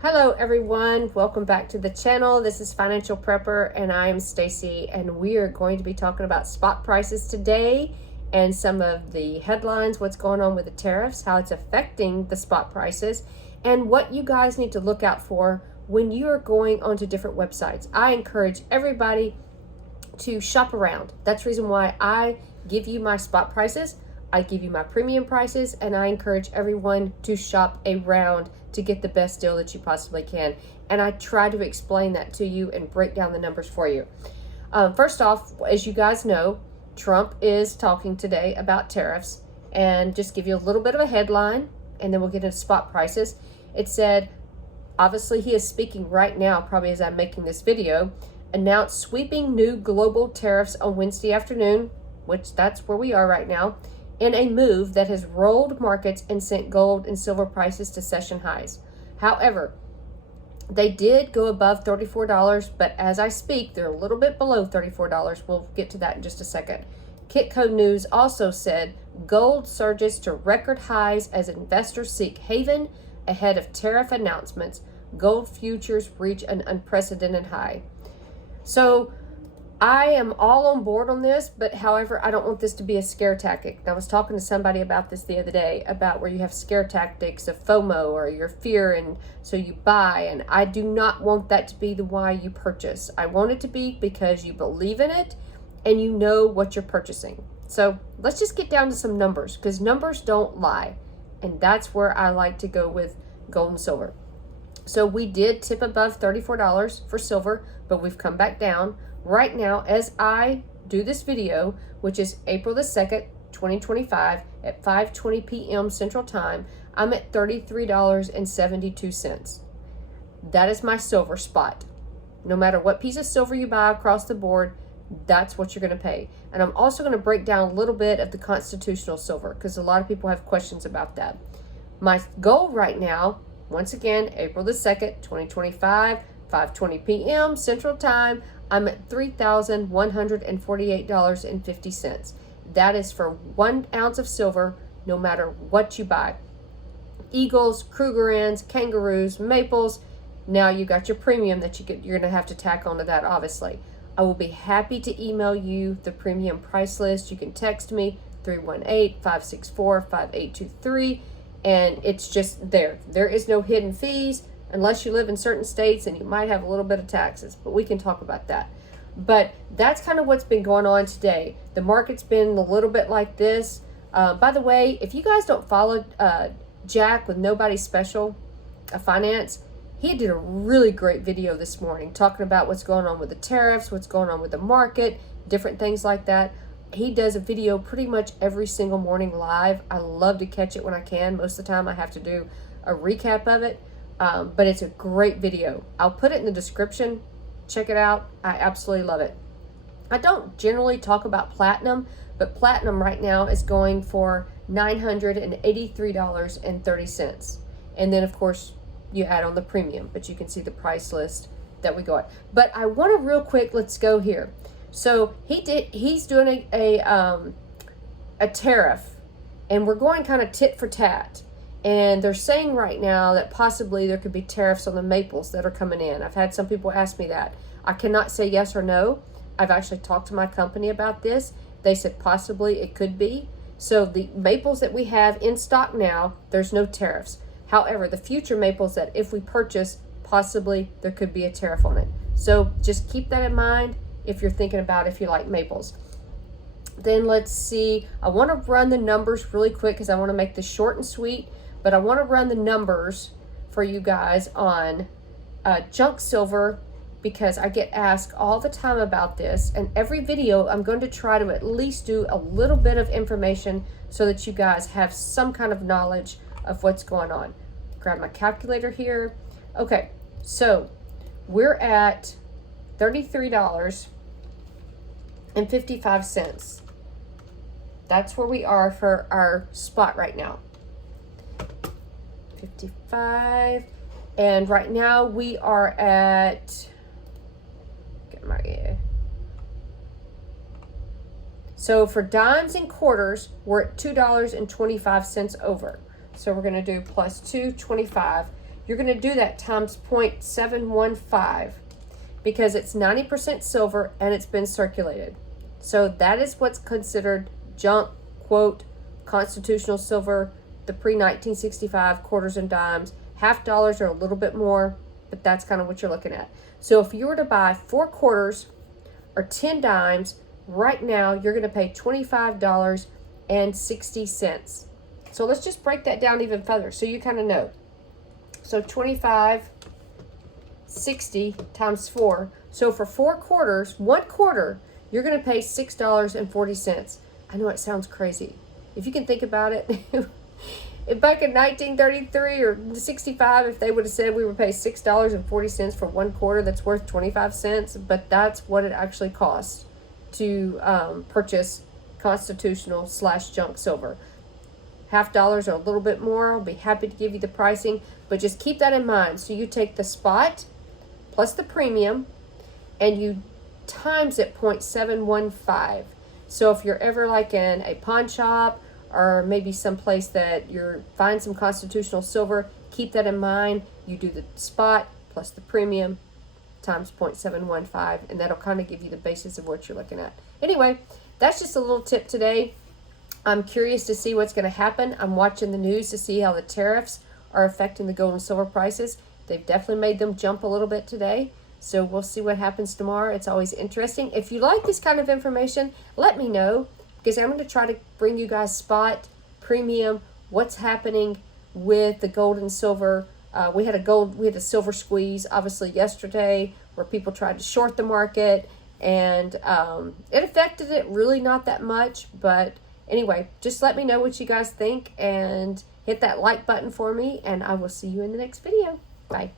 Hello everyone, welcome back to the channel. This is Financial Prepper and I am Stacey, and we are going to be talking about spot prices today and some of the headlines, what's going on with the tariffs, how it's affecting the spot prices, and what you guys need to look out for when you are going onto different websites. I encourage everybody to shop around. That's the reason why I give you my spot prices, I give you my premium prices, and I encourage everyone to shop around to get the best deal that you possibly can. And I try to explain that to you and break down the numbers for you. First off, as you guys know, Trump is talking today about tariffs, and just give you a little bit of a headline and then we'll get into spot prices. It said, obviously he is speaking right now, probably as I'm making this video, announced sweeping new global tariffs on Wednesday afternoon, which that's where we are right now, in a move that has rolled markets and sent gold and silver prices to session highs. However, they did go above $34, but as I speak, they're a little bit below $34. We'll get to that in just a second. Kitco News also said gold surges to record highs as investors seek haven ahead of tariff announcements. Gold futures reach an unprecedented high. So I am all on board on this, but however, I don't want this to be a scare tactic. And I was talking to somebody about this the other day, about where you have scare tactics of FOMO or your fear, and so you buy, and I do not want that to be the why you purchase. I want it to be because you believe in it and you know what you're purchasing. So let's just get down to some numbers, because numbers don't lie, and that's where I like to go with gold and silver. So we did tip above $34 for silver, but we've come back down. Right now, as I do this video, which is April the 2nd, 2025 at 5:20 p.m. Central Time, I'm at $33.72. That is my silver spot. No matter what piece of silver you buy across the board, that's what you're going to pay. And I'm also going to break down a little bit of the constitutional silver, because a lot of people have questions about that. My gold right now, once again, April the 2nd, 2025, 5:20 p.m. Central Time, I'm at $3,148.50. That is for 1 ounce of silver, no matter what you buy. Eagles, Krugerrands, Kangaroos, Maples. Now you got your premium that you're going to have to tack onto that, obviously. I will be happy to email you the premium price list. You can text me 318-564-5823, and it's just there. There is no hidden fees, unless you live in certain states and you might have a little bit of taxes, but we can talk about that. But that's kind of what's been going on today. The market's been a little bit like this. By the way, if you guys don't follow Jack with Nobody Special Finance, he did a really great video this morning talking about what's going on with the tariffs, what's going on with the market, different things like that. He does a video pretty much every single morning live. I love to catch it when I can. Most of the time I have to do a recap of it. But it's a great video. I'll put it in the description. Check it out. I absolutely love it. I don't generally talk about platinum, but platinum right now is going for $983.30. And then, of course, you add on the premium, but you can see the price list that we got. But I want to real quick, let's go here. So he's doing a tariff, and we're going kind of tit for tat. And they're saying right now that possibly there could be tariffs on the maples that are coming in. I've had some people ask me that. I cannot say yes or no. I've actually talked to my company about this. They said possibly it could be. So the maples that we have in stock now, there's no tariffs. However, the future maples that if we purchase, possibly there could be a tariff on it. So just keep that in mind if you're thinking about if you like maples. Then let's see. I want to run the numbers really quick because I want to make this short and sweet. But I want to run the numbers for you guys on junk silver, because I get asked all the time about this. And every video, I'm going to try to at least do a little bit of information so that you guys have some kind of knowledge of what's going on. Grab my calculator here. Okay, so we're at $33.55. That's where we are for our spot right now. 55, and right now we are at, so for dimes and quarters, we're at $2.25 over. So we're going to do plus 225. you're going to do that times 0.715 because it's 90% silver and it's been circulated. So that is what's considered junk, quote, constitutional silver, the pre-1965 quarters and dimes. Half dollars are a little bit more, but that's kind of what you're looking at. So if you were to buy 4 quarters or 10 dimes, right now you're going to pay $25.60. So let's just break that down even further so you kind of know. So 25.60 times 4. So for 4 quarters, 1 quarter, you're going to pay $6.40. I know it sounds crazy. If you can think about it, if back in 1933 or 65, if they would have said we would pay $6.40 for 1 quarter, that's worth 25 cents. But that's what it actually costs to purchase constitutional / junk silver. Half dollars or a little bit more. I'll be happy to give you the pricing, but just keep that in mind. So you take the spot plus the premium and you times it 0.715. So if you're ever like in a pawn shop or maybe someplace that you're find some constitutional silver, keep that in mind. You do the spot plus the premium times 0.715, and that'll kind of give you the basis of what you're looking at. Anyway, that's just a little tip today. I'm curious to see what's going to happen. I'm watching the news to see how the tariffs are affecting the gold and silver prices. They've definitely made them jump a little bit today. So we'll see what happens tomorrow. It's always interesting. If you like this kind of information, let me know, because I'm going to try to bring you guys spot, premium, what's happening with the gold and silver. We had a silver squeeze obviously yesterday where people tried to short the market, and it affected it really not that much. But anyway, just let me know what you guys think and hit that like button for me, and I will see you in the next video. Bye.